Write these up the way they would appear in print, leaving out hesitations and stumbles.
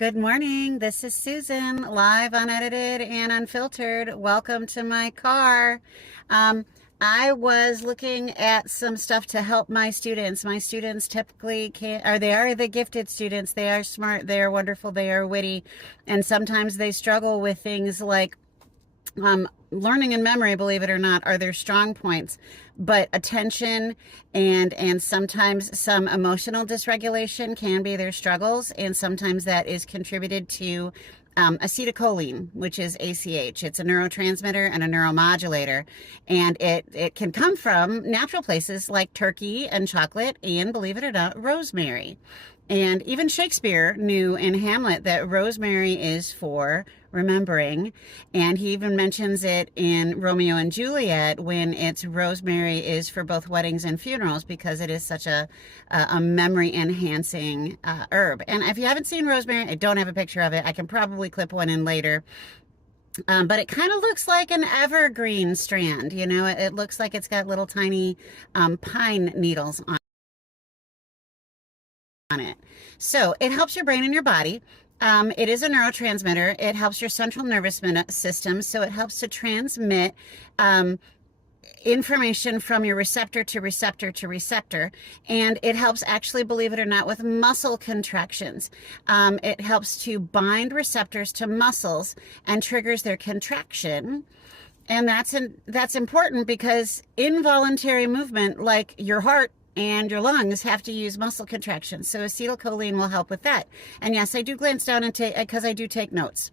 Good morning. This is Susan, live, unedited, and unfiltered. Welcome to my car. I was looking at some stuff to help my students. My students typically they are the gifted students. They are smart, they are wonderful, they are witty, and sometimes they struggle with things like learning and memory, believe it or not, are their strong points, but attention and sometimes some emotional dysregulation can be their struggles, and sometimes that is contributed to acetylcholine, which is ACH. It's a neurotransmitter and a neuromodulator, and it can come from natural places like turkey and chocolate and, believe it or not, rosemary. And even Shakespeare knew in Hamlet that rosemary is for remembering. And he even mentions it in Romeo and Juliet when it's rosemary is for both weddings and funerals, because it is such a memory enhancing herb. And if you haven't seen rosemary, I don't have a picture of it. I can probably clip one in later. But it kind of looks like an evergreen strand. You know, it looks like it's got little tiny pine needles on it. So it helps your brain and your body. It is a neurotransmitter. It helps your central nervous system. So it helps to transmit information from your receptor to receptor to receptor. And it helps, actually, believe it or not, with muscle contractions. It helps to bind receptors to muscles and triggers their contraction. And that's important because involuntary movement, like your heart and your lungs, have to use muscle contractions. So acetylcholine will help with that. And yes, I do glance down and take, because I do take notes.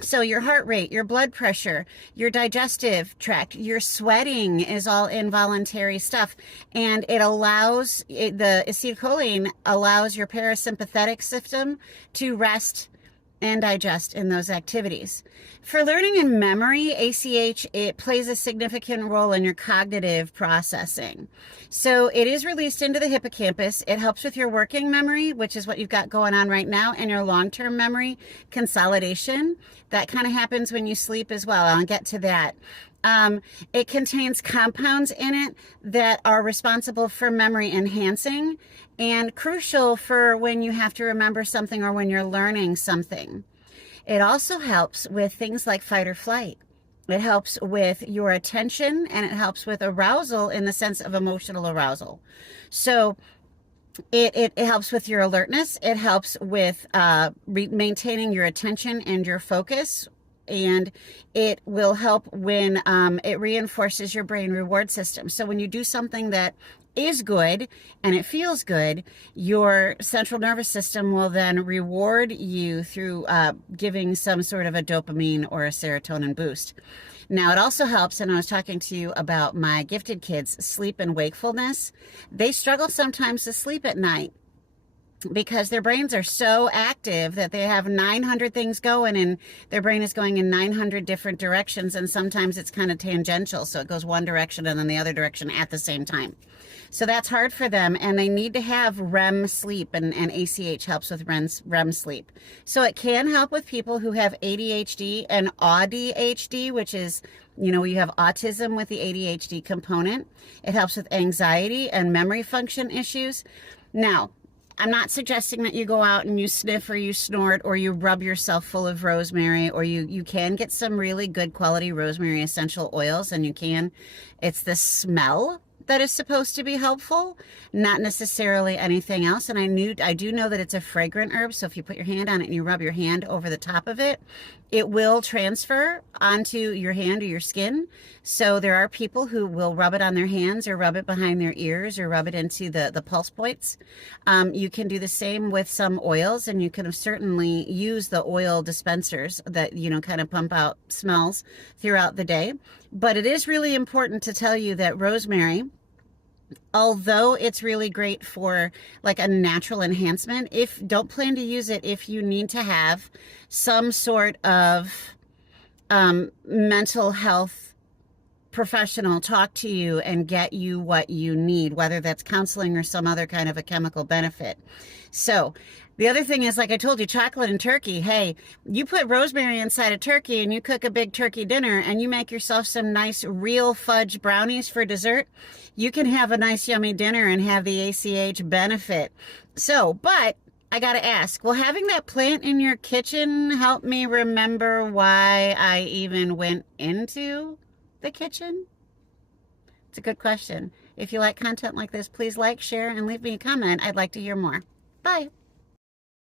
So your heart rate, your blood pressure, your digestive tract, your sweating is all involuntary stuff. And the acetylcholine allows your parasympathetic system to rest and digest in those activities. For learning and memory, ACH, it plays a significant role in your cognitive processing. So it is released into the hippocampus. It helps with your working memory, which is what you've got going on right now, and your long-term memory consolidation. That kind of happens when you sleep as well. I'll get to that. It contains compounds in it that are responsible for memory enhancing and crucial for when you have to remember something or when you're learning something. It also helps with things like fight or flight. It helps with your attention, and it helps with arousal in the sense of emotional arousal. So it helps with your alertness. It helps with maintaining your attention and your focus. And it will help when it reinforces your brain reward system. So when you do something that is good and it feels good, your central nervous system will then reward you through giving some sort of a dopamine or a serotonin boost. Now, it also helps, and I was talking to you about my gifted kids' sleep and wakefulness. They struggle sometimes to sleep at night because their brains are so active that they have 900 things going, and their brain is going in 900 different directions, and sometimes it's kind of tangential, so it goes one direction and then the other direction at the same time. So that's hard for them, and they need to have REM sleep, and ACH helps with REM sleep. So it can help with people who have ADHD and ADHD, which is, you know, you have autism with the ADHD component. It helps with anxiety and memory function issues. Now, I'm not suggesting that you go out and you sniff or you snort or you rub yourself full of rosemary, or you can get some really good quality rosemary essential oils, and it's the smell that is supposed to be helpful, not necessarily anything else. And I do know that it's a fragrant herb, so if you put your hand on it and you rub your hand over the top of it, it will transfer onto your hand or your skin. So there are people who will rub it on their hands or rub it behind their ears or rub it into the pulse points. You can do the same with some oils, and you can certainly use the oil dispensers that, you know, kind of pump out smells throughout the day. But it is really important to tell you that rosemary, although it's really great for like a natural enhancement, don't plan to use it if you need to have some sort of mental health professional talk to you and get you what you need, whether that's counseling or some other kind of a chemical benefit. So the other thing is, like I told you, chocolate and turkey. Hey, you put rosemary inside a turkey and you cook a big turkey dinner and you make yourself some nice real fudge brownies for dessert, you can have a nice yummy dinner and have the ACH benefit. So, but I gotta ask, will having that plant in your kitchen help me remember why I even went into the kitchen? It's a good question. If you like content like this, please like, share, and leave me a comment. I'd like to hear more. Bye.